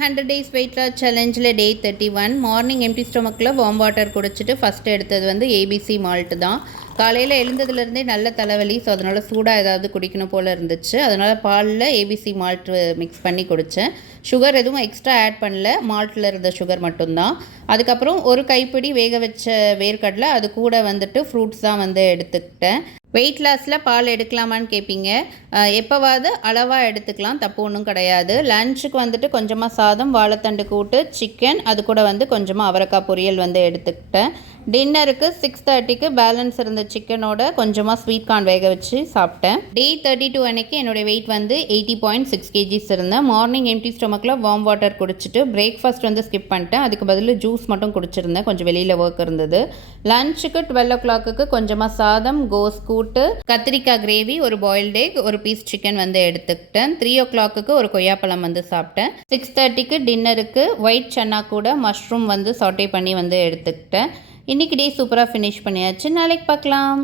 100 days weight loss challengeல டே 31 morning MD ஸ்டொமக்கில் warm water குடிச்சிட்டு first எடுத்தது வந்து ஏபிசி மால்ட்டு தான். காலையில் எழுந்ததுலேருந்தே நல்ல தலைவலி, ஸோ அதனால் சூடாக ஏதாவது குடிக்கணும் போல் இருந்துச்சு. அதனால் பாலில் ஏபிசி மால்ட் மிக்ஸ் பண்ணி குடித்தேன். சுகர் எதுவும் எக்ஸ்ட்ரா ஆட் பண்ணல, மால்ட்டில் இருந்த சுகர் மட்டும்தான். அதுக்கப்புறம் ஒரு கைப்பிடி வேக வச்ச வேர்க்கடலை, அது கூட வந்துட்டு ஃப்ரூட்ஸ் தான் வந்து எடுத்துக்கிட்டேன். வெயிட் லாஸில் பால் எடுக்கலாமான்னு கேட்பீங்க. எப்போவாவது அளவாக எடுத்துக்கலாம், தப்பு ஒன்றும் கிடையாது. லன்ச்சுக்கு வந்துட்டு கொஞ்சமாக சாதம், வாழைத்தண்டு கூட்டு, சிக்கன், அது கூட வந்து கொஞ்சமாக அவரைக்காய் பொரியல் வந்து எடுத்துக்கிட்டேன். டின்னருக்கு 6:30க்கு பேலன்ஸ் இருந்த சிக்கனோட கொஞ்சமாக ஸ்வீட் கார்ன் வேக வச்சு சாப்பிட்டேன். டே 32 அன்னைக்கு என்னுடைய வெயிட் வந்து 80.6 kgs இருந்தேன். மார்னிங் எம்டி ஸ்டொமக்கில் வார்ம் வாட்டர் குடிச்சிட்டு பிரேக்ஃபாஸ்ட் வந்து ஸ்கிப் பண்ணிட்டேன். அதுக்கு பதில் ஜூஸ் மட்டும் குடிச்சிருந்தேன், கொஞ்சம் வெளியில் ஒர்க் இருந்தது. லன்ச்சுக்கு 12 o'clock கொஞ்சமாக சாதம், கோஸ் கூட்டு, கத்திரிக்காய் கிரேவி, ஒரு பாயில்டு எக், ஒரு பீஸ் சிக்கன் வந்து எடுத்துக்கிட்டேன். 3 o'clock ஒரு கொய்யாப்பழம் வந்து சாப்பிட்டேன். 6:30க்கு டின்னருக்கு ஒயிட் சன்னா கூட மஷ்ரூம் வந்து சாட்டே பண்ணி வந்து எடுத்துக்கிட்டேன். இன்றைக்கி டே சூப்பராக ஃபினிஷ் பண்ணியாச்சு. நாளைக்கு பார்க்கலாம்.